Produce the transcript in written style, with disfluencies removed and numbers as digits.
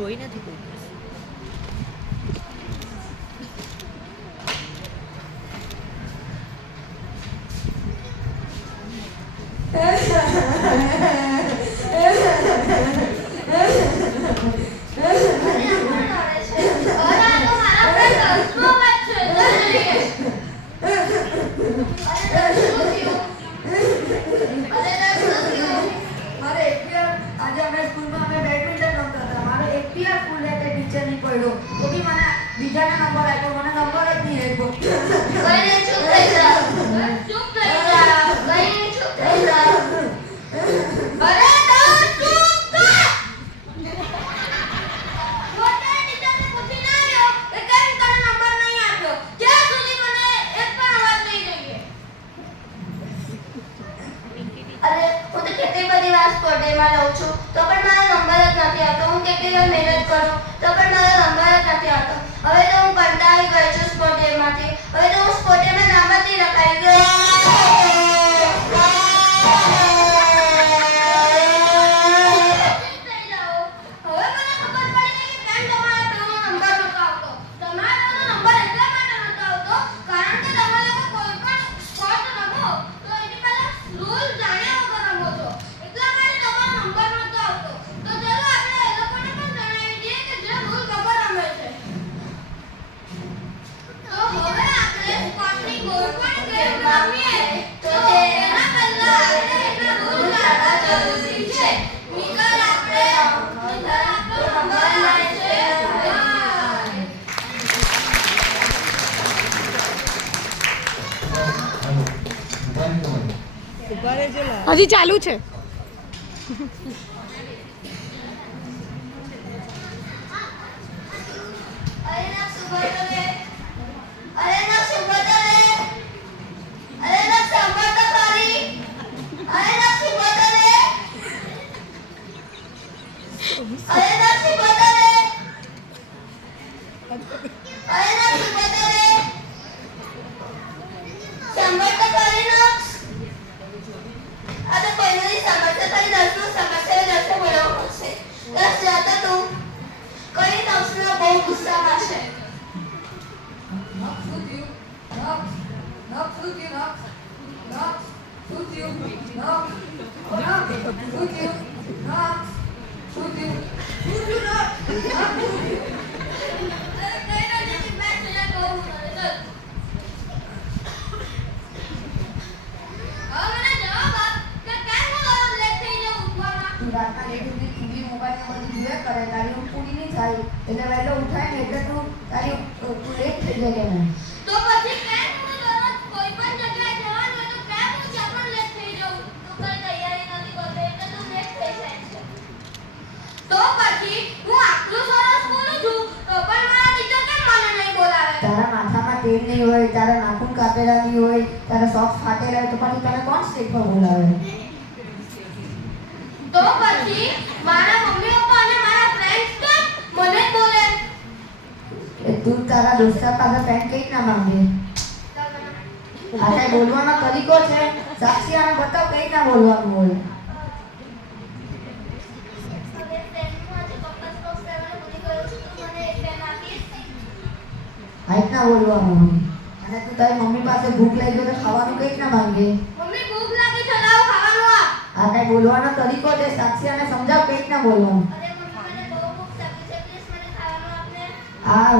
જોઈ નથી કોઈ દિવસ. બીજાના નંબર આપ્યો મને નંબર જ નહીં આપ્યો. કઈ ચૂપ થઈ જા, ચૂપ થઈ જા, કઈ ચૂપ થઈ જા. અરે તો ચૂપ કર. મોટા ટીચરને પૂછી ના આવ્યો કે કેમ તને નંબર નહીં આપ્યો જ્યાં સુધી મને એક પણ અવાજ નહીં જોઈએ. અરે હું તો કેટલી બધી વાર સ્પર્ધામાં લઉં છું તો પણ મારો નંબર જ નથી આવતો. હું કેટલી વાર મહેનત કરું તો પણ મારો નંબર જ નથી આવતો. હવે તો હું કંટાળી ગઈ છું સ્પર્ધામાંથી. હવે તો હું સ્પર્ધામાં નામ જ નહીં લખાવી ગઈ. હવે મને ખબર પડી ગઈ કે કેમ તમારા બેનો નંબર નતો આવતો. તમારા બેનો નંબર એટલા માટે નતો આવતો કારણ કે તમે લોકો કોઈ પણ સ્પોર્ટ રમો તો એની પહેલા રૂલ જાણ્યા વગર રમો છો. એટલા માટે તમારો નંબર નતો આવતો. તો ચલો આપણે એ લોકોને પણ જણાવી દઈએ કે જે રૂલ વગર રમે છે. તો હવે આપણે સ્પોર્ટની કોઈ પણ ગેમ રમીએ તો એના પહેલા આપણે એના રૂલ જાણવા જરૂરી છે. મિત્ર આપણે નંબર લાવે છે. હજી ચાલુ છે. અરે ના સુબોધો રે, અરે ના સુબોધો રે, અરે ના સંભાળતો ખરી, અરે ના સુબોધો રે, અરે ના સુબોધો રે, અરે ના સુબોધો રે, સંભાળતો ખરી નક્ષ. આ તો કોઈનો નહીં સંભાળતો ખરી. દસનું સમસ્યા દસે બોલાવવું પડશે. દસ જાતો તું કઈ નક્ષનો બહુ ગુસ્સામાં છે. એટલે વહેલો ઉઠાય ને એટલે તું તારી લેટ થઈ જાય ને. તો પછી કેમ હું દરરોજ કોઈ પણ જગ્યાએ જવાનું હોય તો કેમ હું ત્યાં પણ લેટ થઈ જાઉં? તું કઈ તૈયારી નથી કરતો એટલે તું લેટ થઈ જાય છે. તો પછી હું આટલું સરસ બોલું છું તો પણ મારા ટીચર કેમ મને નહીં બોલાવે? તારા માથામાં તેલ નહીં હોય, તારા નાખૂન કાપેલા નહીં હોય, તારા સોક્સ ફાટેલા હોય તો પછી તને કોણ સ્ટેજ પર બોલાવે? તો પછી મારા મમ્મી પપ્પા અને મારા ફ્રેન્ડ્સ કેમ મને જ બોલે? એ તું તારા દોસ્ત પાસે પેન કઈ ના માંગે? આ કઈ બોલવાનો તરીકો છે? સાક્ષી આને બતાવ કઈ ના બોલવાનું હોય. આ ના બોલવાનું હોય. અને તું તારી મમ્મી પાસે ભૂખ લાગી તો ખાવાનું કઈ ના માંગે? મમ્મી ભૂખ લાગી છે લાવો ખાવાનું આપ. આ કઈ બોલવાનો તરીકો છે? સાક્ષી આને સમજાવ કઈ ના બોલવાનું. અરે મમ્મી મને બહુ ભૂખ લાગી છે પ્લીઝ મને ખાવાનું આપને. આ